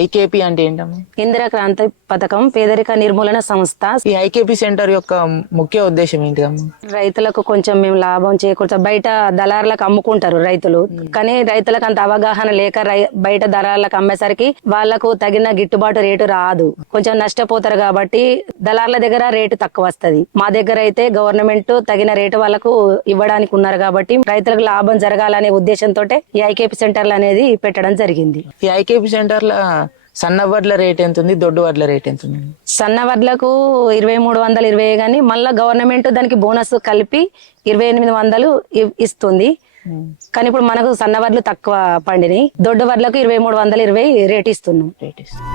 IKP అంటే ఏంటమ్మా? ఇందిరా క్రాంతి పథకం పేదరిక నిర్మూలన సంస్థ. ఈ ఐకేపీ సెంటర్ యొక్క ముఖ్య ఉద్దేశం ఏంటిదమ్మా? రైతులకు కొంచెం మేము లాభం చేకూర్చా బయట దళారులకు అమ్ముకుంటారు రైతులు. కానీ రైతులకు అంత అవగాహన లేక బయట దళారులకు అమ్మేసరికి వాళ్ళకు తగిన గిట్టుబాటు రేటు రాదు. కొంచెం నష్టపోతారు కాబట్టి దళారుల దగ్గర రేటు తక్కువ వస్తది. మా దగ్గర అయితే గవర్నమెంట్ తగిన రేటు వాళ్ళకు ఇవ్వడానికి ఉన్నారు కాబట్టి రైతులకు లాభం జరగాలనే ఉద్దేశంతో ఈ ఐకేపీ సెంటర్లు అనేది పెట్టడం జరిగింది. ఈ ఐకేపీ సెంటర్ల సన్న వడ్ల రేట్ ఎంత ఉంది దొడ్డు వడ్ల రేట్ ఎంత ఉంది సన్న వడ్లకు ఇరవై మూడు వందలు ఇరవై కానీ మళ్ళీ గవర్నమెంట్ దానికి బోనస్ కలిపి ఇరవై ఎనిమిది వందలు ఇస్తుంది. కానీ ఇప్పుడు మనకు సన్న వడ్లు తక్కువ పండినాయి. దొడ్డు వడ్లకు ఇరవై మూడు వందలు ఇరవై రేట్ ఇస్తున్నాం. రేట్ ఇస్తుంది.